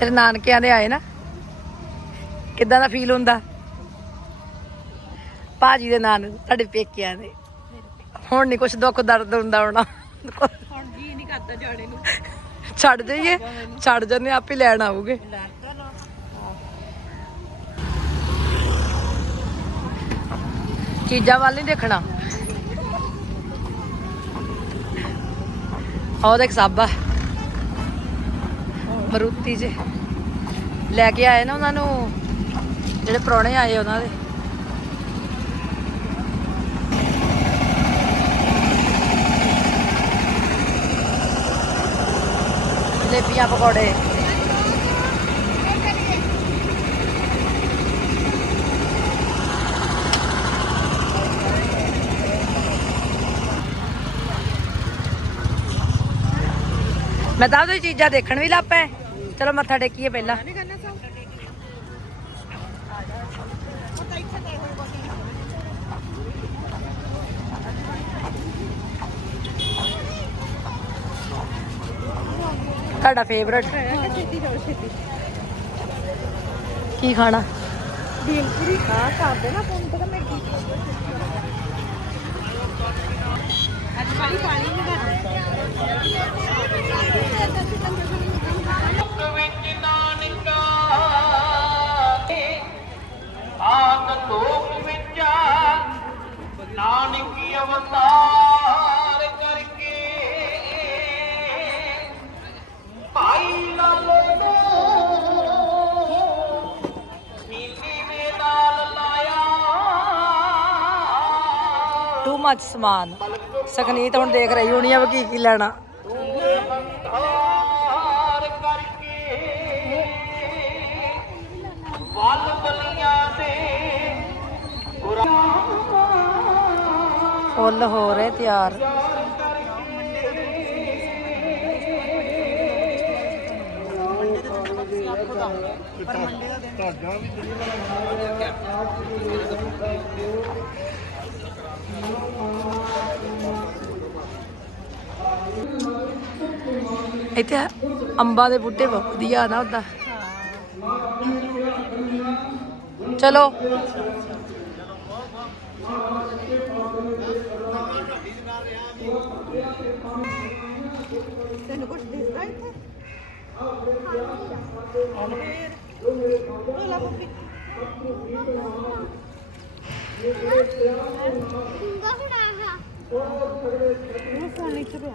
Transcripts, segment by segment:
ਤੇਰੇ ਨਾਨਕਿਆਂ ਦੇ ਆਏ ਨਾ ਕਿੱਦਾਂ ਦਾ ਫੀਲ ਹੁੰਦਾ? ਭਾਜੀ ਦੇ ਨਾਨ ਤੁਹਾਡੇ ਪੇਕਿਆਂ ਦੇ। ਹੁਣ ਨਹੀਂ ਕੁਛ ਦੁੱਖ ਦਰਦ ਹੁੰਦਾ ਹੋਣਾ। ਹੁਣ ਜੀ ਨਹੀਂ ਕਰਦਾ ਜਾਣੇ ਨੂੰ। ਛੱਡ ਜਾਈਏ ਛੱਡ ਜੰਨੇ ਆਪੇ ਲੈਣ ਆਉਗੇ ਚੀਜ਼ਾਂ ਵੱਲ ਨਹੀਂ ਦੇਖਣਾ। ਉਹ ਦੇਖ ਸਾਬਾ। ਮਰੂਤੀ ਜੇ। ਲੈ ਕੇ ਆਏ ਨਾ ਉਹਨਾਂ ਨੂੰ। ਜਿਹੜੇ ਪ੍ਰਾਹੁਣੇ ਆਏ ਉਹਨਾਂ ਦੇ। ਜਲੇਬੀਆਂ, ਪਕੌੜੇ। ਮੈਂ ਤਾਂ ਉਹਦੀ ਚੀਜ਼ਾਂ ਦੇਖਣ ਵੀ ਲੱਗ ਚਲੋ ਮੱਥਾ ਟੇਕੀਏ ਪਹਿਲਾਂ। ਤੁਹਾਡਾ ਫੇਵਰਟ ਕੀ ਖਾਣਾ? ਬੇਲਪੁਰੀ ਖਾ ਕਰਦੇ ਨਾ ਫੋਨ ਤੇ ਮੈਂ ਕੀ ਅੱਜ ਪਾਣੀ ਪਾਣੀ ਨਹੀਂ ਟੂ ਮੱਚ ਸਮਾਨ। ਸਕਨੀਤ ਹੁਣ ਦੇਖ ਰਹੀ ਹੋਣੀ ਆ ਵੀ ਕੀ ਕੀ ਲੈਣਾ। ਧਾਰ ਕਰਕੇ ਵੱਲ ਬਲੀਆਂ ਦੇ ਫੁੱਲ ਹੋ ਰਹੇ ਇੱਥੇ ਅੰਬਾਂ ਦੇ ਬੂਟੇ ਬਹੁਤ ਵਧੀਆ ਨਾ ਉਹਦਾ ਚਲੋ ਤੈਨੂੰ ਕੁਝ ਦਿਸਦਾ ਇੱਥੇ ਫੇਰ ਲਾ ਬੱਬੀ ਉਹ ਫੋਨ ਇੱਥੇ ਪਿਆ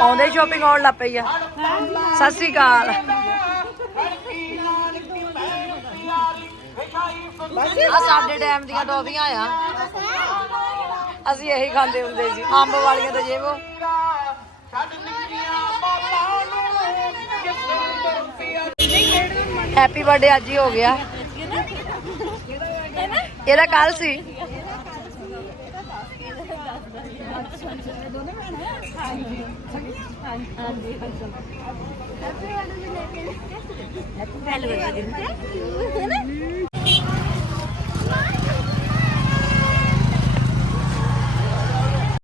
ਆਉਂਦੇ ਹੀ ਸ਼ਾਪਿੰਗ ਆਉਣ ਲੱਗ ਪਈ ਆ। ਸਤਿ ਸ੍ਰੀ ਅਕਾਲ। ਆ ਸਾਡੇ ਡੈਮ ਦੀਆਂ ਟੋਫੀਆਂ ਆ। ਅਸੀਂ ਇਹੀ ਖਾਂਦੇ ਹੁੰਦੇ ਸੀ। ਅੰਬ ਵਾਲੀਆਂ ਤੇ ਜੇਵੋ ਹੈਪੀ ਬਰਥਡੇ ਅੱਜ ਹੀ ਹੋ ਗਿਆ। ਇਹਦਾ ਕੱਲ ਸੀ। ਪਹਿਲੇ ਵਾਰ